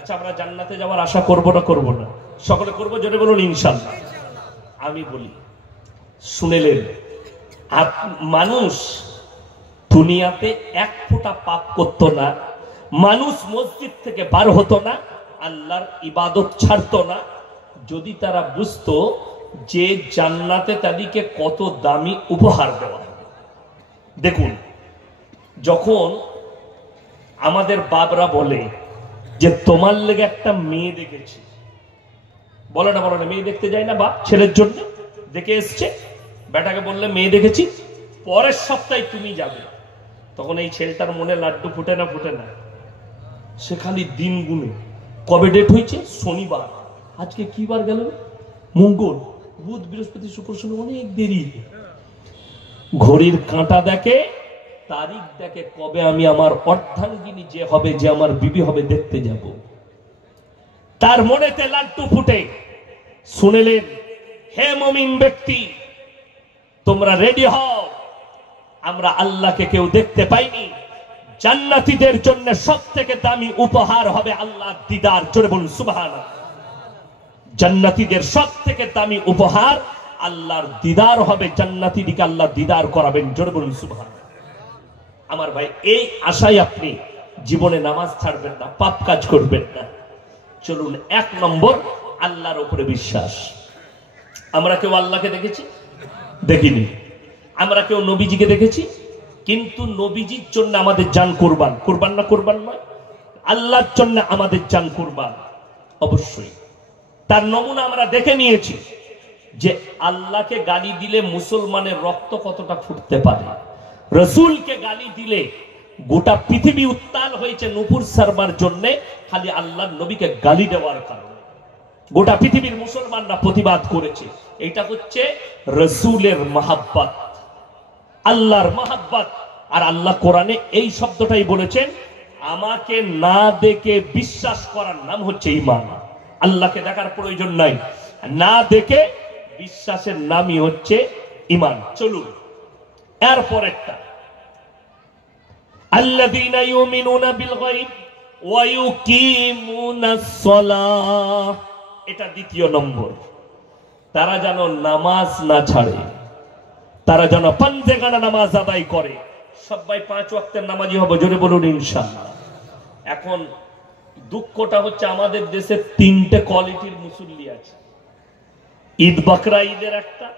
আচ্ছা, আমরা জান্নাতে যাওয়ার আশা করব না করব না? সকলে করবো, জোরে বলুন ইনশাআল্লাহ। আমি বলি, শুনেলেন, মানুষ দুনিয়াতে এক ফোঁটা পাপ করতো না, মানুষ মসজিদ থেকে বার হতো না, আল্লাহর ইবাদত ছাড়তো না, যদি তারা বুঝতো যে জান্নাতে তাদেরকে কত দামি উপহার দেওয়া হবে। দেখুন, যখন আমাদের বাবরা বলে যে তোমার লেগে একটা মেয়ে দেখেছি, বলে না মেয়ে দেখতে যায় না বাপ ছেলের জন্য, দেখে এসছে, বেটাকে বললে মেয়ে দেখেছি, পরের সপ্তাহে তুমি যাবে, তখন এই ছেলেটার মনে লাড্ডু ফুটে না ফুটে না? সে খালি দিন গুনে, কবে ডেট হয়েছে, শনিবার, আজকে কি বার গেল, মঙ্গল, বুধ, বৃহস্পতি, শুক্র, শনি, অনেক দেরি। ঘড়ির কাঁটা দেখে, তারিখ দেখে, কবে আমি আমার অর্ধাঙ্গিনী যে হবে, যে আমার বিবি হবে, দেখতে যাব। তার মনেতে লাড্ডু ফুটে। শুনেলেন, হে মুমিন ব্যক্তি, তোমরা রেডি হও, আমরা আল্লাহকে কেউ দেখতে পাইনি, জান্নাতীদের জন্য সবথেকে দামি উপহার হবে আল্লাহর দিদার। জোরে বলুন সুবহানাল্লাহ। জান্নাতীদের সবথেকে দামি উপহার আল্লাহর দিদার হবে, জান্নাতীদিকে আল্লাহ দিদার করাবেন। জোরে বলুন সুবহানাল্লাহ। আমার ভাই, এই আশায় আপনি জীবনে নামাজ ছাড়বেন না, পাপ কাজ করবেন না। চলুন, 1 নম্বর, আল্লাহর উপরে বিশ্বাস। আমরা কেউ আল্লাহকে দেখেছি? দেখিনি। আমরা কেউ নবীজিকে দেখেছি? কিন্তু নবীজির জন্য আমাদের জান কুরবান, কুরবান না কুরবান নয়, আল্লাহর জন্য আমাদের জান কুরবান অবশ্যই। তার নমুনা আমরা দেখে নিয়েছি যে আল্লাহকে গালি দিলে মুসলমানের রক্ত কতটা ফুটতে পারে। রসুলকে গালি দিলে গোটা পৃথিবী উত্তাল হয়েছে নূপুর সারবার জন্য, খালি আল্লাহর নবীকে গালি দেওয়ার কারণে গোটা পৃথিবীর মুসলমানরা প্রতিবাদ করেছে। এটা হচ্ছে রসুলের মাহাব্বত, আল্লাহর মাহাব্বত। আর আল্লাহ কোরআনে এই শব্দটাই বলেছেন, আমাকে না দেখে বিশ্বাস করার নাম হচ্ছে ঈমান। আল্লাহকে দেখার প্রয়োজন নাই, না দেখে বিশ্বাসের নামই হচ্ছে ঈমান। চলুন এরপরেরটা, আল্লাযীনা ইউমিনুনা বিল গায়ব ওয়া ইউকিমুনাস সালাহ, এটা দ্বিতীয় নম্বর। তারা যেন নামাজ না ছাড়ে, তারা যেন পাঞ্জেগানা নামাজ আদায় করে। সবাই 5 ওয়াক্তের নামাজি হবে, জোরে বলুন ইনশাআল্লাহ। এখন দুঃখটা হচ্ছে আমাদের দেশে 3টে কোয়ালিটির মুসল্লি আছে। ঈদ বকরা ঈদের একটা,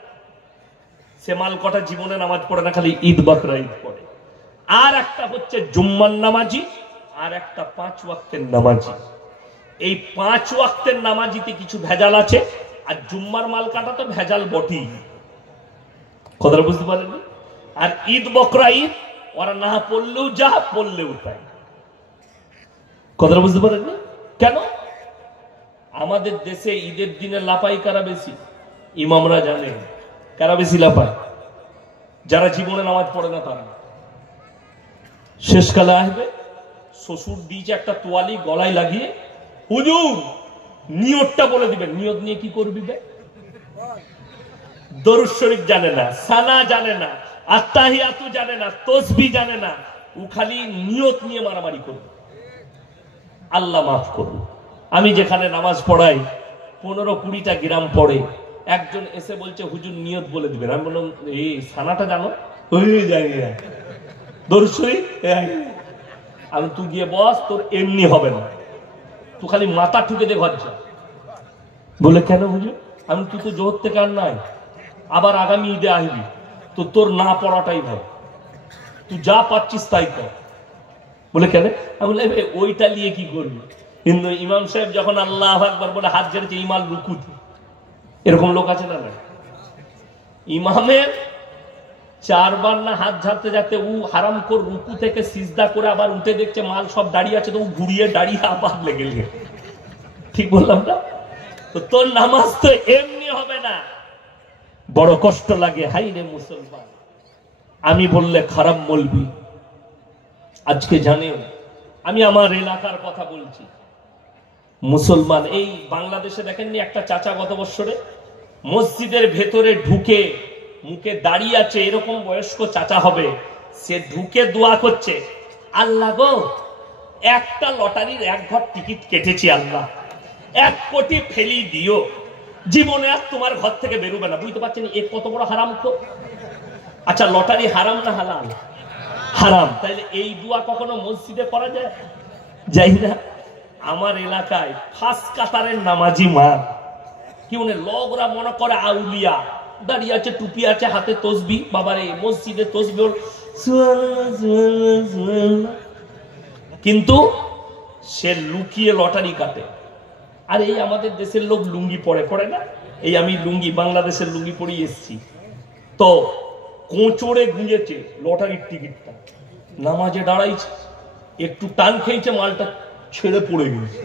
সে মাল কটা জীবনে নামাজ পড়ে না, খালি ঈদ বকরা ঈদ পড়ে। আর একটা হচ্ছে জুম্মার নামাজি, আর একটা 5 ওয়াক্তের নামাজি। এই 5 ওয়াক্তের নামাজিতে কিছু ভেজাল আছে, আর জুম্মার মাল কাটা তো ভেজাল বটেই। কথাটা বুঝতে পারেননি? আর ঈদ বকরা ঈদ ওরা না পড়লেও যা, পড়লেও তাই। কথাটা বুঝতে পারেননি? কেন? আমাদের দেশে ঈদের দিনে লাপাই কারা বেশি? ইমামরা জানে কারা বেশি লাপায়? যারা জীবনে নামাজ পড়ে না তারা। শেষকালে আসবে, শ্বশুর দিয়েছে একটা তোয়ালি গলায় লাগিয়ে, হুজুর নিয়তটা বলে দিবেন। নিয়ত নিয়ে কি করবি? দরুদ শরীফ জানে না, সানা জানে না, আত্তাহিয়াতু জানে না, তাসবিহ জানে না, ও খালি নিয়ত নিয়ে মারামারি করবে। আল্লাহ মাফ করুন। আমি যেখানে নামাজ পড়াই 15-20টা গ্রাম পড়ে, একজন এসে বলছে হুজুর নিয়ত বলে দিবেন। আমি বললাম, এই সানাটা জানো? ওই জানি না। দরুদ শরীফ আমি, তুই গিয়ে বস, তোর এমনি হবে না, তুই খালি মাথা ঠুকে দে ঘর যা। বলে কেন হুজুর? আমি, তুই তো জোহর থেকে আর নাই, আবার আগামী ঈদে আসবি, তো তোর না পড়াটাই ভালো, তুই যা পাচ্ছিস তাই কর। বলে কেন? আমি বলে ওইটা নিয়ে কি করবি? কিন্তু ইমাম সাহেব যখন আল্লাহু আকবার বলে হাত ঝেড়েছে, ইমাম রুকুতে, এরকম লোক আছে না? ইমামের 4 বার না হাত ঝাড়তে যাতে ও হারাম কর রুকু থেকে সিজদা করে আবার উঠে দেখছে মাল সব দাঁড়িয়ে আছে, তো ও ঘুরিয়ে দাঁড়িয়ে আবার লেগে গেল। ঠিক বললাম না? তো তোর নামাজ তো এমনি হবে না। বড় কষ্ট লাগে, হাই রে মুসলমান। আমি বললে খারাপ বলবি। আজকে জানেন, আমি আমার এলাকার কথা বলছি, মুসলমান এই বাংলাদেশে দেখেননি একটা চাচা গত বছরে মসজিদের ভেতরে ঢুকে মুখে দাঁড়িয়ে আছে, এরকম বয়স্ক চাচা হবে, সে ঢুকে দোয়া করছে, আল্লাহ গো একটা লটারির এক ঘর টিকিট কেটেছি আল্লাহ, 1 কোটি ফেলি দিও, জীবনে আর তোমার ঘর থেকে বেরোবে না। বুঝতে পারছেন এ কত বড় হারাম তো? আচ্ছা লটারি হারাম না হালাল? হারাম। তাইলে এই দোয়া কখনো মসজিদে করা যায়? যাই না। আমার এলাকায় ফার্স্ট কাতারের নামাজি মা কি উনি লগরা মনে করে আউলিয়া, দাঁড়িয়ে আছে, টুপি আছে, হাতে তসবি, বাবারে মসজিদে তসবি, কিন্তু সে লুকিয়ে লটারি কাটে। আর এই আমাদের দেশের লোক লুঙ্গি পরে না, এই আমি লুঙ্গি বাংলাদেশের লুঙ্গি পরে এসছি, তো কোঁচড়ে গুঁজেছে লটারির টিকিটটা, নামাজে দাঁড়াইছে, একটু টান খেয়েছে, মালটা ছেড়ে পড়ে গেছে।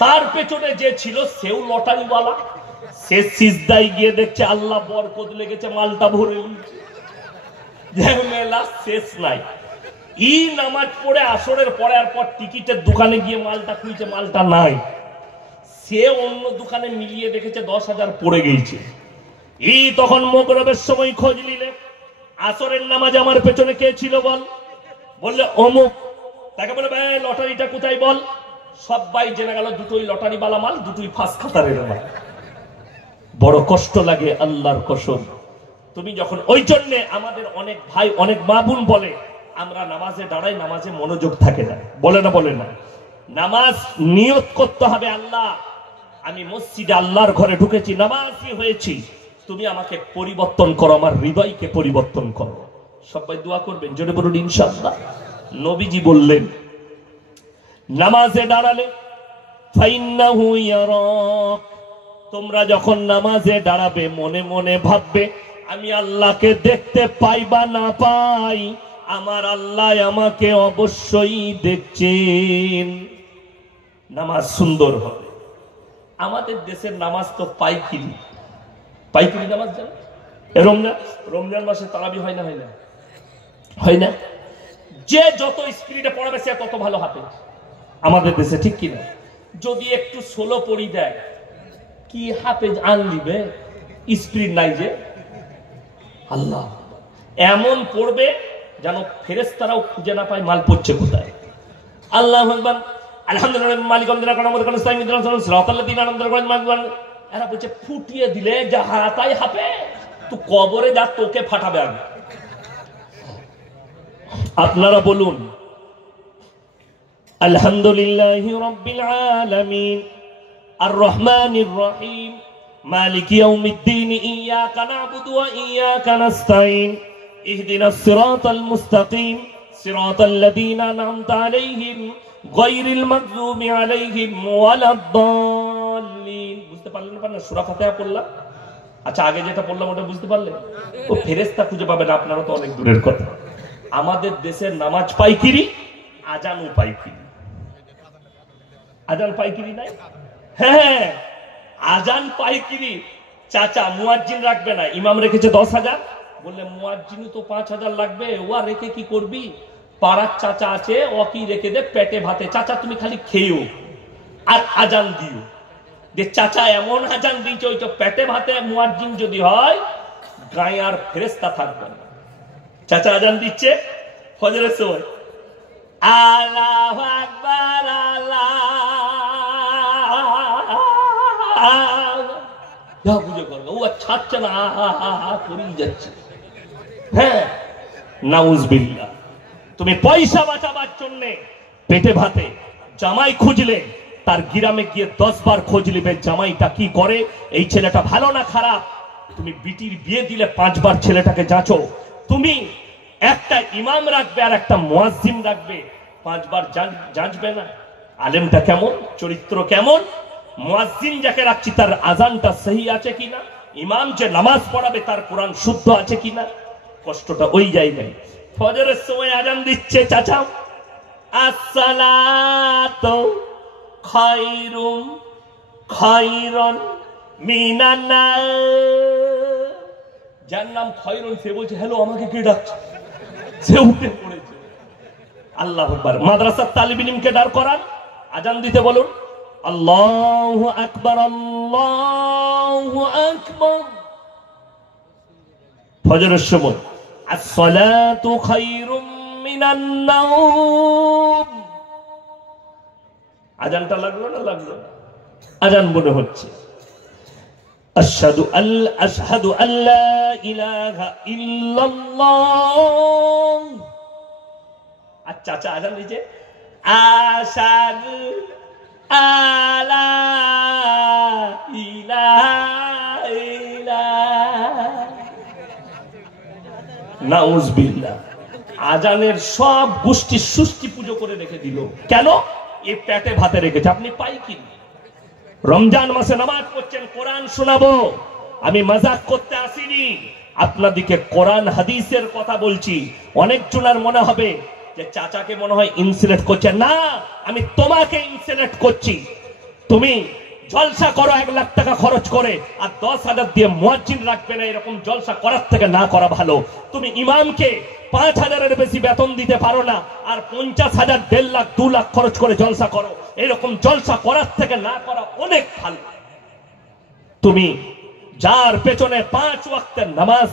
তার পেছনে যে ছিল সেও লটারিওয়ালা, সে সিজদায় গিয়ে দেখছে আল্লাহ বরকত লেগেছে, মালটা ভরে গেছে। মেলা শেষ নাই। ই নামাজ পড়ে আসরের পরে আর পর টিকিটের দোকানে গিয়ে মালটা খুঁজছে, মালটা নাই। সে অন্য দোকানে মিলিয়ে দেখেছে 10,000 পড়ে গেছে। ই তখন মোগরবের সময় খোঁজ নিলে, আসরের নামাজ আমার পেছনে কে ছিল বল? বললে অমুক। তাকে বলে ভাই লটারিটা কোথায় বল? সবাই জেনে গেল দুটোই লটারিওয়ালা মাল, দুটোই ফার্স্ট খাতারের মাল। বড় কষ্ট লাগে আল্লাহর কসম। তুমি যখন ওই জন্য আমাদের অনেক ভাই অনেক মা বোন বলে আমরা নামাজে দাঁড়াই, নামাজে মনোযোগ থাকে না, বলে না। নামাজ নিয়ত করতে হবে, আল্লাহ আমি মসজিদে আল্লাহর ঘরে ঢুকেছি, নামাজি হয়েছি, তুমি আমাকে পরিবর্তন করো, আমার হৃদয়কে পরিবর্তন করো। সবাই দোয়া করবেন, জোরে বলুন ইনশাআল্লাহ। নবীজি বললেন নামাজে দাঁড়ালে ফাইন্নাহু ইয়ারাক, তোমরা যখন নামাজে দাঁড়াবে মনে মনে ভাববে আমি আল্লাহকে দেখতে পাই বা না পাই, আমার আল্লাহ আমাকে অবশ্যই দেখছেন। নামাজ সুন্দর হবে। আমাদের দেশের নামাজ তো পাইকিরি নামাজ, জানো? রমজান মাসে তারাবি হয় না? হয় না? যে যত স্পিডে পড়াবে সে তত ভালো হাফেজ আমাদের দেশে, ঠিক কিনা? যদি একটু সোলো পড়ি দেয় কি হাফেজ আন দিবে, স্পিড নাই যে। আল্লাহ এমন পড়বে যেন ফেরেশতারাও খুঁজে না পায় মাল পড়ছে কোথায়। আল্লাহু আকবার, আলহামদুলিল্লাহ মালিক এরা বলছে ফুটিয়ে দিলে যা হাতাই হাফে, তুই কবরে যা, তোকে ফাটাবে আগে। আপনারা বলুন আলহামদুলিল্লাহি রাব্বিল আলামিন আর রহমানির রহিম মালিকি ইয়াউমিদ্দিন ইয়াকা না'বুদু ওয়া ইয়াকা নাস্তাঈন ইহদিনাস সিরাতাল মুস্তাকিম সিরাতাল লাযীনা আন'আমতা আলাইহিম গায়রিল মাগযুবি আলাইহিম ওয়ালাদ-দাল্লিন। বুঝতে পারলেন না? সূরা ফাতিহা পড়লাম। আচ্ছা আগে যেটা পড়লাম ওটা বুঝতে পারলেন? ও ফেরেশতা খুঁজে পাবে না, আপনারা তো অনেক দূরের কথা। আমাদের দেশের নামাজ পাইকিরি, আজানও পাইকিরি। আজান পাইকিরি নাই? হ্যাঁ আজান পাইকিরি। চাচা মুয়াজ্জিন রাখবে না, ইমাম রেখেছে 10,000, বললে মুয়াজ্জিনও তো 5,000 লাগবে, ওয়া রেখে কি করবি? পাড়ার চাচা আছে, ও কি রেখে দে পেটে ভাতে, চাচা তুমি খালি খেয়েও আর আজান দিও। যে চাচা এমন আজান দিয়েছে ওই তো পেটে ভাতে মুয়াজ্জিন যদি হয় গায়ে আর ফেরেশতা থাকবে না। চাচা আজান দিচ্ছে ফজরের সময়, আল্লাহু আকবার, আল্লাহ বুঝে করবে, ও ছাড়ছে না, করেই যাচ্ছে। হ্যাঁ নাউজুবিল্লাহ। তুমি পয়সা বাঁচাবার জন্য পেটে ভাতে জামাই খুঁজলে তার গ্রামে গিয়ে 10 বার খোঁজ নিবে জামাইটা কি করে, এই ছেলেটা ভালো না খারাপ। তুমি বিটির বিয়ে দিলে 5 বার ছেলেটাকে যাচো। তুমি একটা ইমাম রাখবে আর একটা মুয়াজ্জিন রাখবে, 5 বার যাচবে না আলেমটা কেমন, চরিত্র কেমন। মুয়াজ্জিন যাকে রাখছি তার আজানটা সহি আছে কিনা, ইমাম যে নামাজ পড়াবে তার কোরআন শুদ্ধ আছে কিনা। কষ্টটা ওই জায়গায়। ফজরের সময় আজান দিচ্ছে চাচা, আসসালাতু খায়রুন মিনান নার। যার নাম খয়রুন সে বলছে হ্যালো আমাকে কে ডাকছে, সে উঠে পড়েছে। আল্লাহু আকবার। মাদ্রাসার তালিব ইলমকে দাঁড় করান, আজান দিতে বলুন, আল্লাহু আকবার, আল্লাহু আকবার। ফজরের সময় আসসালাতু খায়রুম মিনান নাওম, আজানটা লাগলো না লাগলো না? আজান মনে হচ্ছে। আশহাদু আল্লা ইলাহা ইল্লাল্লাহ। আচ্ছা আচ্ছা, আজান দিয়েছে আশহাদু আল্লা ইলাহা ইল্লাল্লাহ। নাউজুবিল্লাহ। আজানের সব গোষ্ঠী সুষ্টি পুজো করে রেখে দিল। কেন? এই পেটে ভাতে রেখেছে। আপনি পাই কি? রমজান মাসে নামাজ পড়ছেন, কোরআন শোনাবো। আমি মজাক করতে আসিনি, আপনাদেরকে কোরআন হাদিসের কথা বলছি। অনেক জনের মনে হবে যে চাচাকে মনে হয় ইনসিলেট করছে। না, আমি তোমাকে ইনসিলেট করছি। তুমি জলসা করো 1 লাখ টাকা খরচ করে, আর 10,000 দিয়ে মুয়াজ্জিন রাখবে না, এরকম জলসা করার থেকে না করা ভালো। তুমি ইমামকে 5,000-এর বেশি বেতন দিতে পারো না, আর 50,000, 1.5 লাখ, 2 লাখ খরচ করে জলসা করো। এরকম জলসা করার থেকে না করা অনেক ভালো। তুমি যার পেছনে 5 ওয়াক্তের নামাজ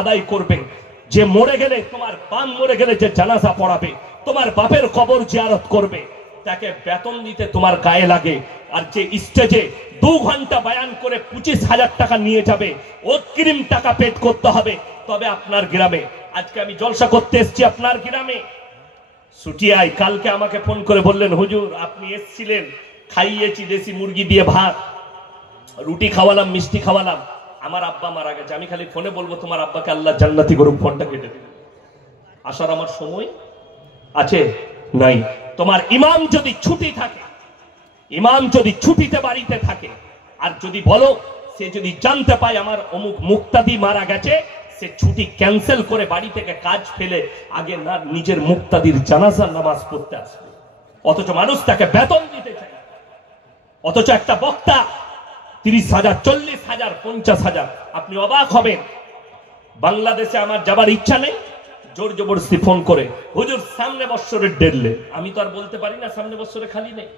আদায় করবে, যে মরে গেলে, তোমার বাপ মরে গেলে যে জানাজা পড়াবে, তোমার বাপের কবর জিয়ারত করবে, তাকে বেতন দিতে তোমার গায়ে লাগে। আর যে স্টেজে 2 ঘন্টা বয়ান করে 25,000 টাকা নিয়ে যাবে, অগ্রিম টাকা পেড করতে হবে। তবে আপনার গ্রামে, আজকে আমি জলসা করতে এসেছি আপনার গ্রামে সুটিয়ায়, কালকে আমাকে ফোন করে বললেন, হুজুর আপনি এসেছিলেন, খাইয়েছি দেশি মুরগি দিয়ে ভাত, রুটি খাওয়ালাম, মিষ্টি খাওয়ালাম। আমার আব্বা মারা গেছে। আমি খালি ফোনে বলবো তোমার আব্বাকে আল্লাহ জান্নাতি করুক, ফোনটা কেটে দিন। আসার আমার সময় আছে নাই। তোমার ইমাম যদি ছুটি থাকে, ইমাম যদি ছুটিতে বাড়িতে থাকে, আর যদি বলো সে যদি জানতে পায় আমার অমুক মুক্তাদি মারা গেছে, সে ছুটি ক্যান্সেল করে বাড়ি থেকে কাজ ফেলে আগে না নিজের মুক্তাদির জানাজার নামাজ পড়তে আসবে। অথচ মানুষ তাকে বেতন দিতে চায়। অথচ একটা বক্তা 30,000, 40,000, 50,000। আপনি অবাক হবেন। বাংলাদেশে আমার যাবার ইচ্ছা নেই, জোর জবরদস্তি ফোন করে, হুজুর সামনে বছরের ডেটলে। আমি তো আর বলতে পারি না সামনে বছরে খালি নেই।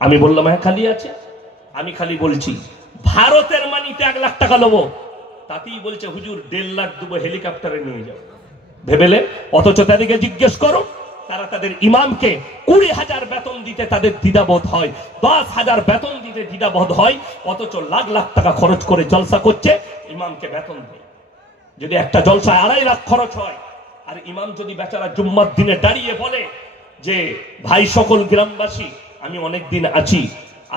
আমি বললাম হ্যাঁ খালি আছে। আমি খালি বলছি ভারতের মানিতে 1 লাখ টাকা নেবো, তাতেই বলছে হুজুর 1.5 লাখ দেবো, হেলিকপ্টারে নিয়ে যাও। ভেবেলে? অথচ তাদেরকে জিজ্ঞেস করো, তারা তাদের ইমামকে 20,000 বেতন দিতে তাদের দ্বিধাবোধ হয়, 10,000 বেতন দিতে দ্বিধাবোধ হয়। অথচ লাখ লাখ টাকা খরচ করে জলসা করছে, ইমামকে বেতন দেয়। যদি একটা জলসায় 2.5 লাখ খরচ হয়, আর ইমাম যদি বেচারা জুম্মার দিনে দাঁড়িয়ে বলে যে ভাই সকল গ্রামবাসী, আমি অনেক দিন আছি,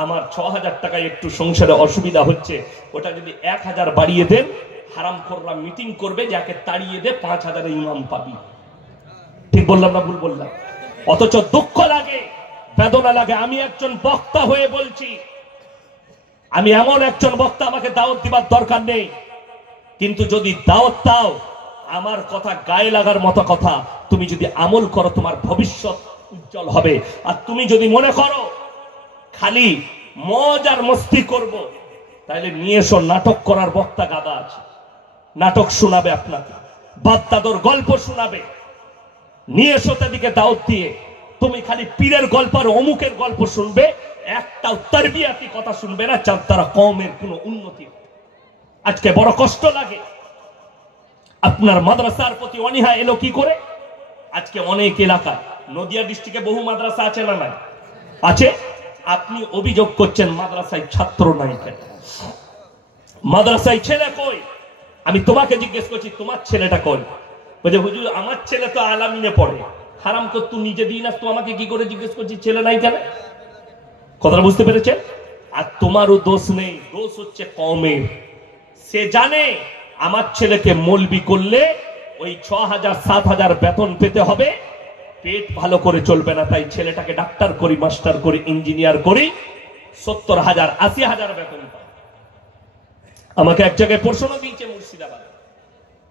আমার 6,000 টাকায় একটু সংসারে অসুবিধা হচ্ছে, ওটা যদি 1,000 বাড়িয়ে দেন, হারামখোররা মিটিং করবে, যাকে তাড়িয়ে দে 5,000 ইমাম পাবি। ঠিক বললাম না ভুল বললাম? অথচ দুঃখ লাগে, বেদনা লাগে। আমি একজন বক্তা হয়ে বলছি, আমি এমন একজন বক্তা, আমাকে দাওয়াত দিবার দরকার নেই, কিন্তু যদি দাওয়াত দাও, আমার কথা গায়ে লাগার মতো কথা তুমি যদি আমল করো, তোমার ভবিষ্যৎ উজ্জ্বল হবে। আর তুমি যদি মনে করো খালি মজ আর মস্তি করব, তাহলে নিয়ে এসো, নাটক করার বক্তা গাদা আছে, নাটক শোনাবে আপনাকে, বাদদাদর গল্প শোনাবে, নিয়ে এসো তাদেরকে দাওয়াত দিয়ে। তুমি খালি পীরের গল্প আর অমুকের গল্প শুনবে, একটাও তারবিয়াতি কথা শুনবে না, যার দ্বারা কওমের কোনো উন্নতি হবে। আজকে বড় কষ্ট লাগে। আপনার মাদ্রাসার প্রতি অনীহা এলো কি করে? আজকে অনেক এলাকায়, নদিয়া ডিস্ট্রিক্টে বহু মাদ্রাসা আছে না নাই? আছে। আপনি অভিযোগ করছেন মাদ্রাসায় ছাত্র নাই কেন, মাদ্রাসায় ছেলে কই? আমি তোমাকে জিজ্ঞেস করছি তোমার ছেলেটা কই? বলছে হুজুর আমার ছেলে তো আলামিনে পড়ে। হারাম কর, তুই নিজে দিই না, তো আমাকে কি করে জিজ্ঞেস করছিস ছেলে নাই কেন? কথাটা বুঝতে পেরেছেন? আর তোমারও দোষ নেই, দোষ হচ্ছে কওমের। সে জানে আমার ছেলেকে মৌলবি করলে ওই 6,000, 7,000 বেতন পেতে হবে, পেট ভালো করে চলবে না, তাই ছেলেটাকে ডাক্তার করি, মাস্টার করি, ইঞ্জিনিয়ার করি, 70,000, 80,000 বেতন পায়। আমাকে এক জায়গায় প্রশ্ন দিয়েছে মুর্শিদাবাদ,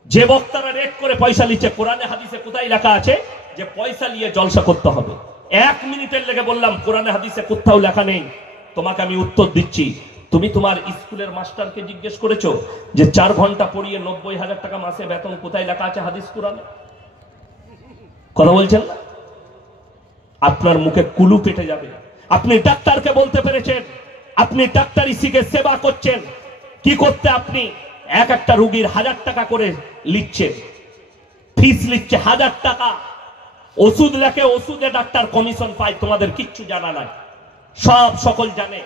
যে বক্তারা রেট করে পয়সা নিচ্ছে, কোরআনে হাদিসে কোথায় লেখা আছে যে পয়সা নিয়ে জলসা করতে হবে? 1 মিনিটের লেগে বললাম কোরআনে হাদিসে কোথাও লেখা নেই। তোমাকে আমি উত্তর দিচ্ছি, তুমি তোমার স্কুলের মাস্টারকে জিজ্ঞেস করেছো যে 4 ঘন্টা পড়িয়ে 90,000 টাকা মাসে বেতন কোথায় লেখা আছে হাদিস কোরআনে? কথা বলছেন না? আপনার মুখে কুলু পেটে যাবে। আপনি ডাক্তারকে বলতে পেরেছেন, আপনি ডাক্তারি শিখে সেবা করছেন, কি করতে আপনি একটা রোগীর 1,000 টাকা করে লিখছেন, ফিস লিখছে 1,000 টাকা, ওষুধ লেখে, ওষুধে ডাক্তার কমিশন পায়, তোমাদের কিচ্ছু জানা নাই। সব সকল জানে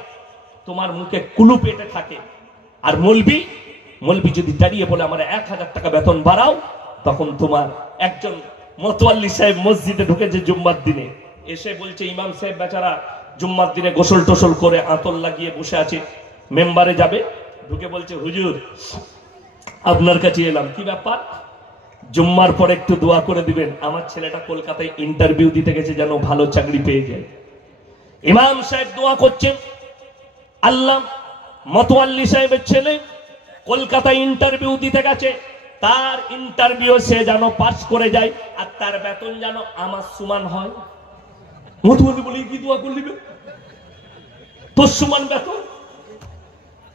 তোমার মুখে কুলু পেটে থাকে। আর মৌলবি যদি দাঁড়িয়ে বলে আমার 1000 টাকা বেতন বাড়াও, তখন তোমার একজন মতোয়াল্লি সাহেব মসজিদে ঢুকেছে জুম্মার দিনে, এসে বলছে ইমাম সাহেব বেচারা জুম্মার দিনে গোসল টোসল করে আতর লাগিয়ে বসে আছে, মেম্বারে যাবে, ঢুকে বলছে হুজুর আপনার কাছে এলাম, কি ব্যাপার? জুম্মার পরে একটু দোয়া করে দিবেন, আমার ছেলেটা কলকাতায় ইন্টারভিউ দিতে গেছে, যেন ভালো চাকরি পেয়ে যায়। ইমাম সাহেব দোয়া করছেন, আল্লাহ মতোয়াল্লি সাহেবের ছেলে কলকাতায় ইন্টারভিউ দিতে গেছে, তার ইন্টারভিউ সে যেন পাস করে যায়, আর তার বেতন যেন আমার সমান হয়। মতোয়াল্লি বলে কি দোয়া করলি তোর সমান বেতন?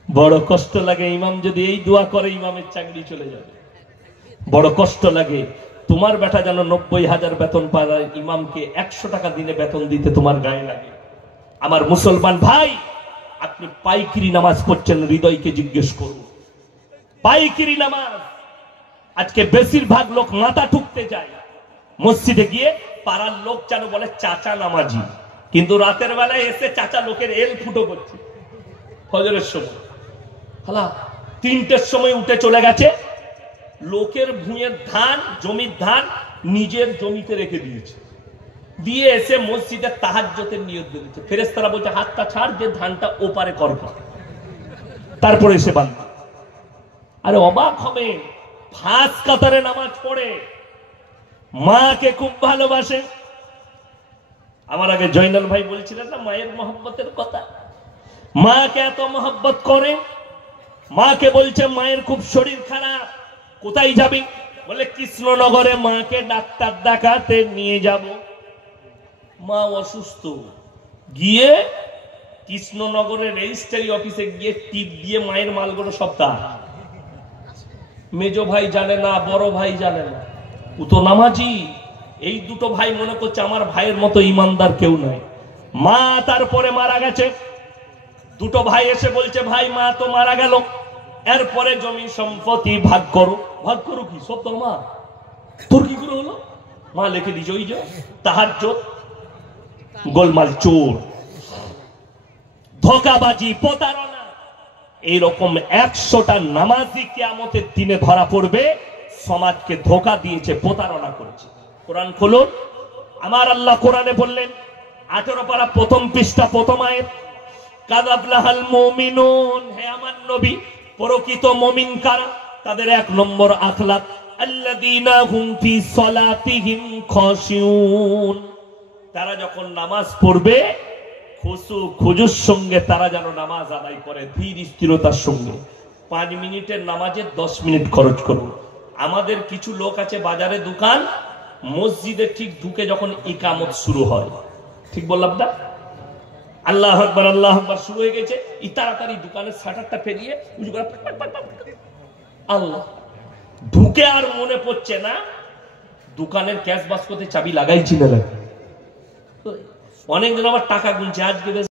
বড় কষ্ট লাগে। ইমাম যদি এই দোয়া করে, ইমামের চাকরি চলে যাবে। বড় কষ্ট লাগে। তোমার বেটা যেন 90,000 বেতন পায়, ইমামকে 100 টাকা দিনে বেতন দিতে তোমার গায়ে লাগে। আমার মুসলমান ভাই, আপনি পাইকিরি নামাজ পড়ছেন, হৃদয়কে জিজ্ঞেস করুন। পাইকিরি নামাজ আজকে বেশিরভাগ লোক মাথা ঠুকতে যায় মসজিদে গিয়ে, পাড়ার লোক যেন বলে চাচা নামাজি, কিন্তু রাতের বেলায় এসে চাচা লোকের এল ফুটো করছে। ফজরের সময় হালা 3টের সময় উঠে চলে গেছে, লোকের ভুঁয়ের ধান, জমির ধান নিজের জমিতে রেখে দিয়েছে, দিয়ে এসে মসজিদের তাহাজ্জুদের নিয়ত দিয়েছে। ফেরেশতারা বলছে হাতটা ছাড়, যে ধানটা ওপারে করবা, তারপরে এসে বাঁধবা। আরে অবাক হবে, ফাঁস কাতারে নামাজ পড়ে, মাকে খুব ভালোবাসে। আমার আগে জয়নাল ভাই বলছিলেন না মায়ের মহব্বতের কথা, মাকে এত মহব্বত করে। মাকে বলছে মায়ের খুব শরীর খারাপ, কোথায় যাবি? বলে কৃষ্ণনগরে মাকে ডাক্তার দেখাতে নিয়ে যাব। মা অসুস্থ, গিয়ে কৃষ্ণনগরের রেজিস্ট্রি অফিসে গিয়ে টিপ দিয়ে মায়ের মালগুলো সব তার। মেজো ভাই জানে না, বড় ভাই জানে না, ও তো নামাজি। এই দুটো ভাই মনে করছে আমার ভাইয়ের মতো ইমানদার কেউ নাই। মা তারপরে মারা গেছে, দুটো ভাই এসে বলছে ভাই মা তো মারা গেল, এরপরে জমি সম্পত্তি ভাগ করো। ভাগ করো কি? সব তো আমার। তোর কি করে হলো? মা লিখে দিয়েছে ওই যে তাহাজ্জুদ, গোলমাল, চোর, ধোঁকাবাজি, প্রতারণা। এইরকম 100টা নামাজি কিয়ামতের দিনে ধরা পড়বে, সমাজকে ধোঁকা দিয়েছে, প্রতারণা করেছে। কোরআন খুলুন, আমার আল্লাহ কোরআনে বললেন 18 পারা 1ম পৃষ্ঠা 1ম আয়াত, কাযাবলাহাল মুমিনুন, হে আমার নবী প্রকৃত মুমিন কারা? তাদের 1 নম্বর আখলাক, আল্লাযীনা হুম ফি সালাতিহিম খাশিউন, তারা যখন নামাজ পড়বে খুশু খুজুর সঙ্গে তারা যেন নামাজ আদায় করে, ধীর স্থিরতার সঙ্গে। 5 মিনিটের নামাজে 10 মিনিট খরচ করুন। আমাদের কিছু লোক আছে বাজারে দোকান, মসজিদে ঠিক ঢুকে যখন ইকামত শুরু হয়, ঠিক বললাম না? আল্লাহু আকবার আল্লাহু আকবার শুরু হয়ে গেছে, তাড়াতাড়ি দোকানের শাটারটা ফেলিয়ে আল্লাহ ঢুকে, আর মনে পড়ছে না দোকানের ক্যাশ বাস্কতে চাবি লাগাইছি না। অনেকদিন আবার টাকা গুনছে, আজকে